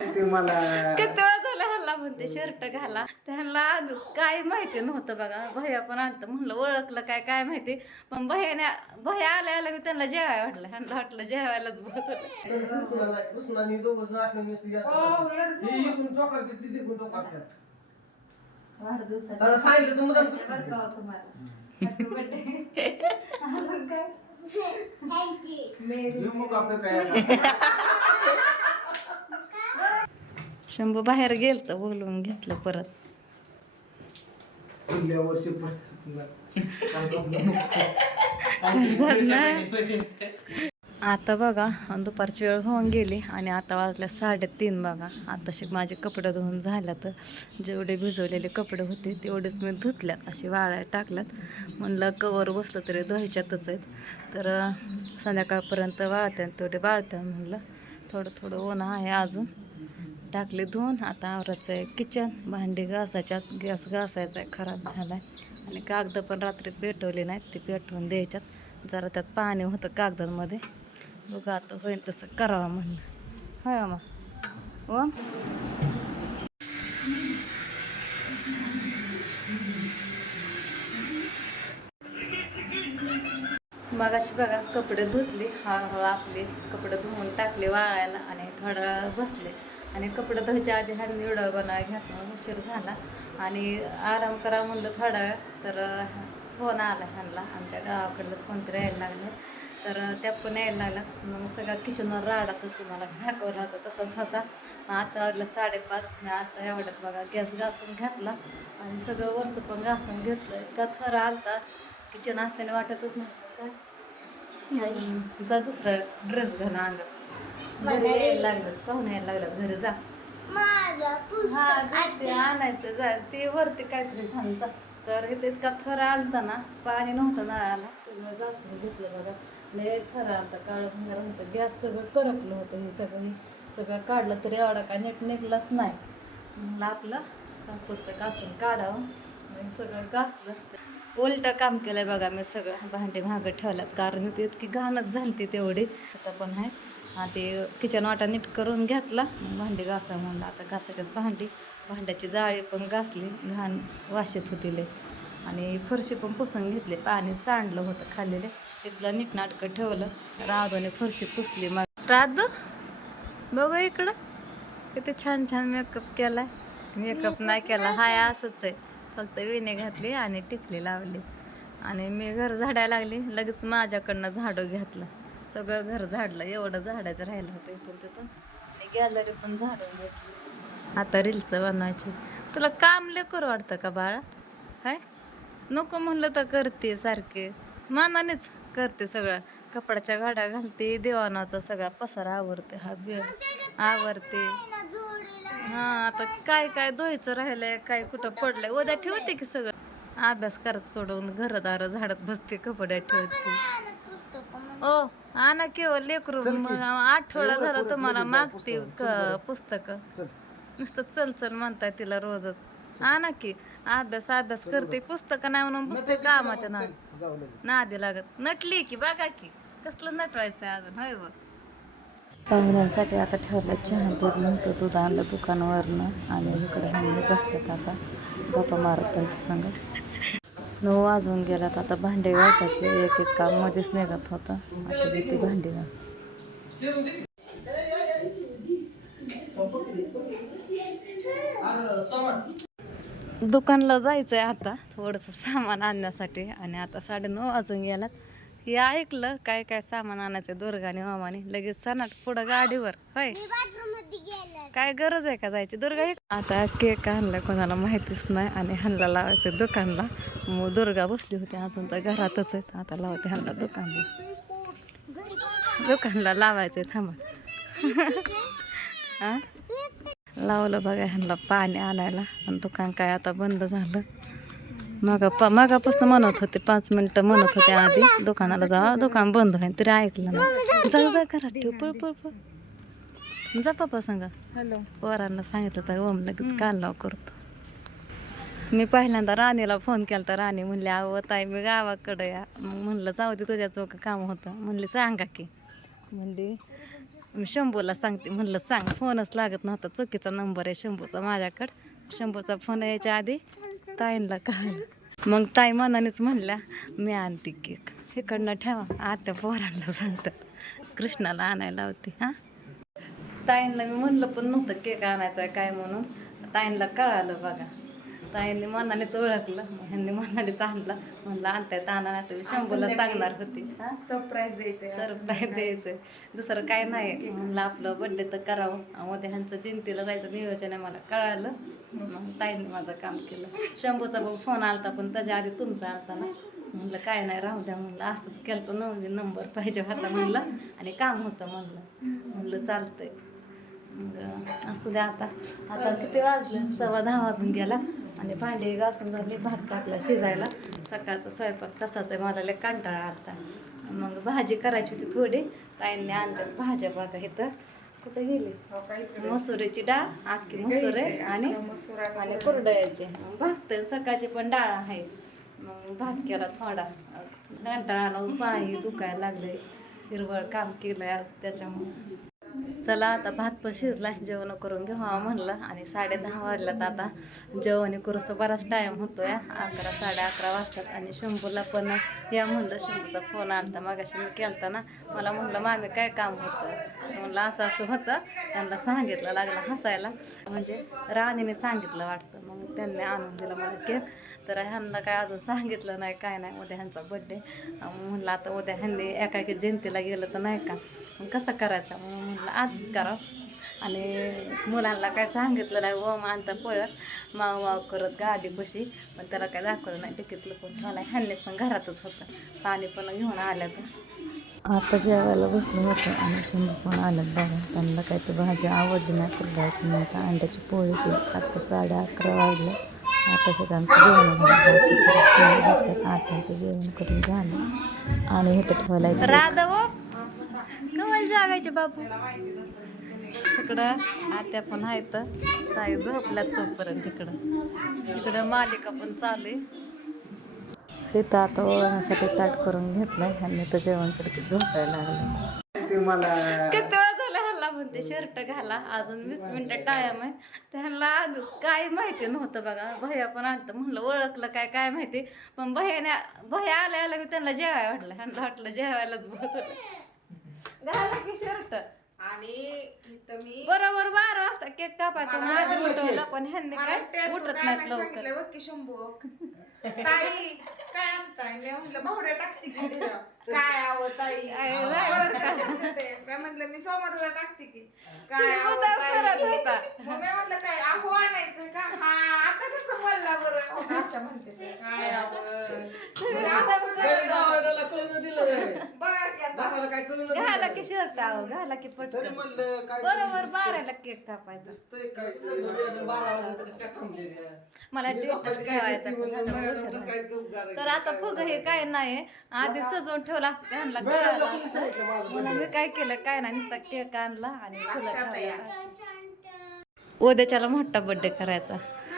ते मला किती वेळ झालं ह्याला म्हणते शर्ट घाला. आधी काय माहिती नव्हतं बघा. भैया पण आलतं म्हणलं ओळखलं काय काय माहिती. पण भैयाने भैया आल्या आल्या मी त्यांना जेवाय वाटलं. ह्यांना वाटलं जेवायलाच बरं वाढदिवसाच्या त्याला सांगितलं तर मुद्दाम बरं का हो तुम्हाला Happy birthday. अजून काय हे मग आपलं शंभू बाहेर गेलत बोलवून घेतलं परत. आता बघा दुपारची वेळ होऊन गेली आणि आता वाजल्या साडेतीन बघा. आताशी माझे कपडे धुवून झाल्या तर जेवढे भिजवलेले कपडे होते तेवढेच मी धुतल्यात असे वाळ्या टाकल्यात. म्हणलं कवर बसलं तरी धुवायच्यातच आहेत. तर संध्याकाळपर्यंत वाळत्या तेवढे वाळत्या म्हणलं थोडं थोडं ऊन आहे अजून. टाकले धुवून. आता आवरायचं आहे किचन भांडी घासायच्यात. गॅस घासायचा आहे खराब झाला आहे आणि कागद पण रात्री पेटवले नाहीत. ते पेटवून द्यायच्यात. जरा त्यात पाणी होतं कागदांमध्ये. बघा आता होईल तसं करावं म्हणलं. होय मग ओम? मग अशी बघा कपडे धुतले. हळूहळू आपले कपडे धुवून टाकले वाळायला आणि थोडा बसले. आणि कपडे धुवायच्या आधी हा निवडा बनवाय घेतला उशीर झाला. आणि आराम करा म्हणलं थोडा वेळ तर फोन आला ह्यांना. आमच्या गावाकडलंच कोणतरी यायला लागले. तर त्या पण यायला लागला मग सगळा किचनवर राडा तर तुम्हाला दाखवला राहता तसाच होता. मग आता वाजलं साडेपाच. मी आता एवढ्यात बघा गॅस घासून घातला. आणि सगळं वरचं पण घासून घेतलं. इतका थर आलता. किचन असल्याने वाटतच नव्हतं. काय? जा दुसरा ड्रेस घाल अंगात. घरी यायला लागलं. पाहुणे यायला लागलं घरी जा. हा ते आणायचं जा. ते वरती काहीतरी जा. तर इथे इतका थर आलता ना. पाणी नव्हतं नळाला. त्यामुळे घासून घेतलं बघा. लय थर आलता. काळं भंगार होतं. गॅस सगळं करपलं होतं हे सगळं. हे सगळं काढलं तरी एवढा काय नीट निघलाच नाही. म्हणलं आपलं पुस्तक घासून काढावं. आणि सगळं घासलं. उलटं काम केलंय बघा मी सगळं. भांडी मागं ठेवल्यात. कारण इथे इतकी घाणच झाली तेवढी. आता पण आहे. ते किचन वाटा नीट करून घेतला. भांडी घासा म्हणलं आता घासायच्यात भांडी. भांड्याची जाळी पण घासली घाण वाशेत होती लय. आणि फरशी पण पुसून घेतली पाणी सांडलं होतं खाल्लेले तिथलं नीटनाटकं ठेवलं. राधूने फरशी पुसली मग राधू बघू इकडं. किती छान छान मेकअप केला मेकअप नाही केला हाय असंच आहे. फक्त विणे घातली आणि टिकली लावली. आणि मी घर झाडायला लागली. लगेच माझ्याकडनं झाडं घेतलं. सगळं घर झाडलं एवढं झाडायचं राहिलं होतं इथून तिथून. आणि गॅलरी पण झाडून घेतली. आता रिल्स बनवायची. तुला काम लेकर करू वाटतं का बाळा? हाय? नको म्हणलं तर करते सारखे. मानानेच करते सगळं. कपड्याच्या गाड्या घालते देवानाचा सगळा पसारा आवरते हा बेड आवरते. हा आता काय काय धुवायचं राहिलंय काय कुठं पडलंय उद्या ठेवते की सगळं? अभ्यास करत सोडून घरदार झाडत बसते कपड्यात ठेवते. ओ आणा केवळ लेकरू. मग आठवडा झाला तुम्हाला मागते पुस्तक. चल. नुसतं चल चल म्हणताय तिला रोजच. आणा की. अभ्यास अभ्यास करते. पुस्तक नाही म्हणून बसते कामाच्या ना जाऊ लगेच. नादी लागत. नटली की बघा की. कसलं नटवायचं अजून होय बघ. पाहुण्यांसाठी आता ठेवलं चहा दूध नव्हतं. दूध आणलं दुकानावरनं आणि इकडे बसतात आता. गप्पा मारत त्यांच्या संग. नऊ वाजून गेल्यात. आता भांडे घासायचे. एक एक काम मध्येच निघत होतं. आता किती भांडी घास. दुकानला जायचं आहे आता. थोडंसं सामान आणण्यासाठी. आणि आता साडेनऊ वाजून गेलात हे ऐकलं काय काय सामान आणायचं दुर्गाने मामाने. लगेच सणाट पुढं गाडीवर. होय. काय गरज आहे का जायची? दुर्गा आता केक आणला कोणाला माहितीच नाही. आणि ह्यांना लावायचं दुकानला. मग दुर्गा बसली होती अजून तर घरातच आहेत. आता लावते ह्यांना दुकानला. दुकानला लावायचंय थांबा. लावलं बघा ह्यांना पाणी आणायला. पण दुकान काय आता बंद झालं. मग मागापासून म्हणत होते पाच मिनिटं म्हणत होते आधी. दुकानाला जावा दुकान बंद होईल तरी ऐकलं नाही. जा जा घरात ठेव पळ पळ पळ. जा पप्पा सांगा. हॅलो. पोरांना सांगितलं तर ओम लगेच काल लाव करतो. मी पहिल्यांदा राणीला फोन केला तर राणी म्हणली अहो ताई मी गावाकडे या. मग म्हणलं जाऊ दे तुझ्या चौक काम होतं. म्हणली सांगा की. म्हणली मी शंभूला सांगते. म्हणलं सांग फोनच लागत नव्हता. चुकीचा नंबर आहे शंभूचा माझ्याकडं. शंभूचा फोन यायच्या आधी ताईंला कळलं. मग ताई मनानेच म्हणल्या मी आणते केक. इकडनं ठेवा. आत्या पोरांना सांगतात. कृष्णाला आणायला होती हां? ताईंना मी म्हणलं पण नव्हतं केक आणायचा आहे काय म्हणून. ताईंला कळालं बघा. ताईंनी मनानेच ओळखलं ह्यांनी मनानेच आणला. म्हणलं आणतायत आणा नाही तर शंभूला सांगणार होती. सरप्राईज द्यायचंय सरप्राईज द्यायचं दुसरं काय नाही. म्हणलं आपलं बड्डे तर करावं. उद्या ह्यांचं जयंतीला जायचं नियोजन आहे मला. कळालं. मग ताईंनी माझं काम केलं. शंभूचा पण फोन आलता पण त्याच्या आधी तुमचा आलता ना. म्हणलं काय नाही राहू द्या म्हणलं. असंच केलं तर नवीन नंबर पाहिजे होता म्हणलं. आणि काम होतं म्हणलं. म्हणलं चालतंय. असू द्या आता. आता किती वाजलं? सव्वा दहा वाजून गेला. आणि भांडी घासून झाली भात टाकला शिजायला. सकाळचा स्वयंपाक तसाच आहे मला लय कंटाळा आलता. मग भाजी करायची होती थोडी. ताईंनी आणल्यात भाज्या बघा इथं. कुठे गेली? मसुरीची डाळ अख्खी मसूर आहे आणि आणि कुरडयाची. भात सकाळची पण डाळ आहे. मग भात केला थोडा. कंटाळा आला पाय दुखायला लागले हिरवळ काम केलंय आज त्याच्यामुळे. चला आता भात पण शिजला जेवण करून घेऊ म्हणलं. आणि साडे दहा वाजल्यात आता. जेवण करूस बराच टाईम होतो या अकरा साडे अकरा वाजतात. आणि शंभूला पण या म्हणलं शंभूचा फोन आलता. मागाशी मी केलता ना मला म्हणलं मागे काय काम होतं? म्हणलं असं असं होतं. त्यांना सांगितलं लागलं हसायला. म्हणजे राणीने सांगितलं वाटतं. मग त्यांनी आणून दिलं मला केक. तर ह्यांना काय अजून सांगितलं नाही काय नाही. उद्या ह्यांचा बड्डे म्हणलं आता उद्या ह्यांनी एकाएकी जयंतीला गेलं तर नाही का? मग कसं करायचं? मग म्हणलं आजच करावं आणि मुलांना काय सांगितलं नाही व आणता पळत माव माव करत गाडी बशी पण त्याला काय दाखवलं नाही तिकीट लपून ठेवला ह्यांनी पण घरातच होतं. पाणी पण घेऊन आलं तर आता जेवायला बसलं होतं आणि शंभू पण आलं बघा त्यांना काय तर भाजी आवडली नाही कुरडायची नंतर अंड्याची पोळी केली. आता साडे अकरा वाजले. आता सगळं आमचं जेवण झालं आत्यांचं जेवण करून झालं. आणि हे तर ठेवायला राधा कवायला जागायचे बाबू तिकडं आत्या पण आहेत. ताई झोपल्यात तोपर्यंत तिकडं. तिकडं मालिका पण चालू आहे. इथं आता ओळखण्यासाठी ताट करून घेतलंय ह्यांनी तर जेवण करते झोपायला लागलं ते मला किती वेळ झाला ह्याला म्हणते शर्ट घाला. अजून वीस मिनिटं टाइम आहे. आज काय माहिती नव्हतं बघा. भैया पण आलतं. म्हणलं ओळखलं काय काय माहिती. पण भैयाने भैया आल्या आल्या मी त्यांना जेवायला वाटलं. ह्यांना वाटलं जेवायलाच बोलवलं. घाला की शर्ट आणि इथं मी बरोबर बारा वाजता केक कापायचा मला आज माहिती उठवलं पण ह्यांनी मला काय टॅटू उठत काय नाही लवकर सांगितलं बघ की शंभू ताई काय आणताय मी म्हटलं भावड्या टाकते की तिला. काय आव ताई आई, परत राय. काय म्हणते ते? काय म्हणलं मी सोमवारला टाकते की काय तुम्ही आव मुद्दाम ताई? करत होता. मग मी म्हणलं काय आहो आणायचं का हा आता कसं बोलला बरं अशा म्हणते ते. काय आव बघा की आता घाला की शर्ट आहो घाला की तरी पटकन म्हणलं काय बरोबर बाराला केक कापायचा. दिसतंय काय मला ठेवायचा झाला. तर आता फुग हे काय नाही. आधी सजवून ठेवलं असतं असतं. म्हणून मी काय केलं काय नाही नुसता केक आणला आणि फुलं लक्षात या.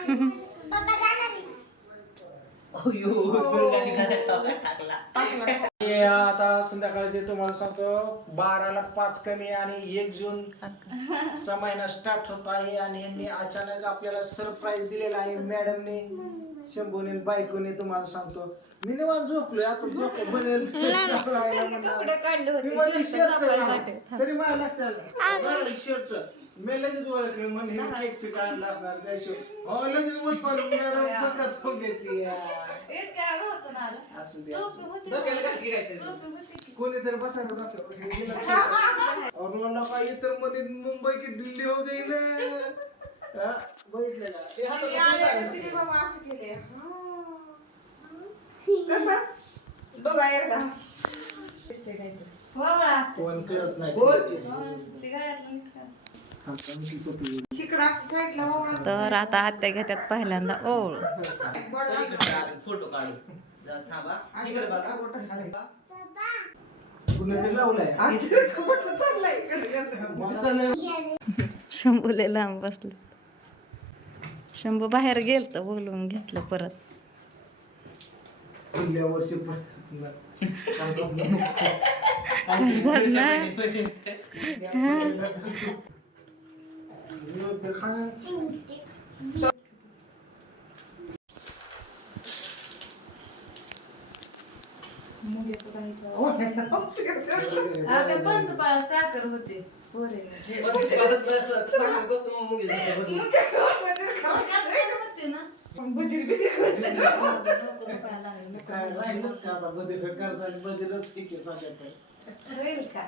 हे. आता संध्याकाळचे तुम्हाला सांगतो बाराला पाच कमी आणि एक जून चा महिना स्टार्ट होत आहे आणि यांनी अचानक आपल्याला सरप्राईज दिलेला आहे. मॅडमने शंभूने बायकोने तुम्हाला सांगतो. मी निवांत झोपलोय आता झोप बनेल कपडे काढले होते मी म्हणलं shirt शर्ट कापायसाठी. तरी मला लक्षात शर्ट मी लगेच ओळखलं म्हणजे केक आणला असणार त्याशिवाय हो लगेच ओळखलं मॅडम फक्त फोन घेतली वेळ होतं ना आलं. असू दे टोपी होती ना. टोपी होती की. कोणीतरी बसायला मला काय इतरमध्ये मुंबई की दिल्ली हो गई ना हा, बघितलं का मी आल्यावर तिने बाबा असं केले कसं? बघा एकदा. दिसते काहीतरी. बाळा. फोन करत नाही. हो, तर आता आत्या घेतात पहिल्यांदा ओळ. कुणाने शंभूले लांब बसले. शंभू बाहेर गेल तर बोलवून घेतलं परत. पुढल्या साखर होते पोरीला. ना बधीर बिधीर व्हायचं. डोकं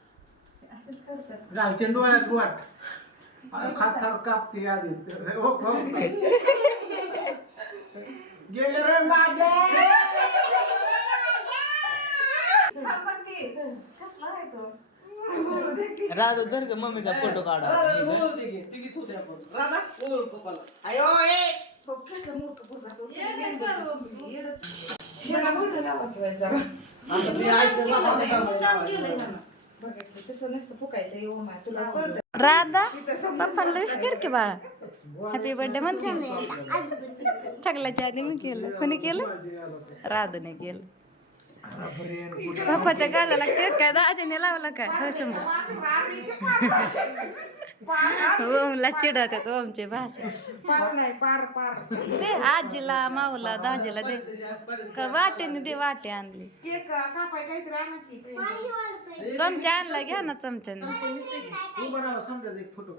घालचे डोळ्यात बोट खातार कापते आधी. हो, हो. गेले रे माझे. राधा धर का मम्मीचा फोटो काढा. अयो बघितलं. तसं नसतं फुकायचं येऊ मा तुला कळतं. राधा पप्पांना विश कर की बाळा. हॅपी बर्थडे म्हणते. चकलाच्या आधी मी केलं. कोणी केलं? राधूने केलं. पप्पाच्या गालाला केक काय? दाजीने लावला काय? हो शंभर. हो, ओमला चिडवतात हो ओमचे भाषा. दे आजीला माऊला दाजीला दे. का वाटेने दे वाटे आणली. चमचा आणला घ्या ना चमच्याने फोटो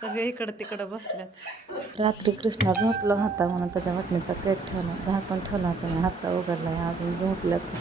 सगळे इकडं तिकडं बसल्यात. रात्री कृष्णा झोपला होता म्हणून त्याच्या वाटणीचा केक ठेवला. झाकण ठेवला होता मी हाता उघडला अजून झोपल्यात.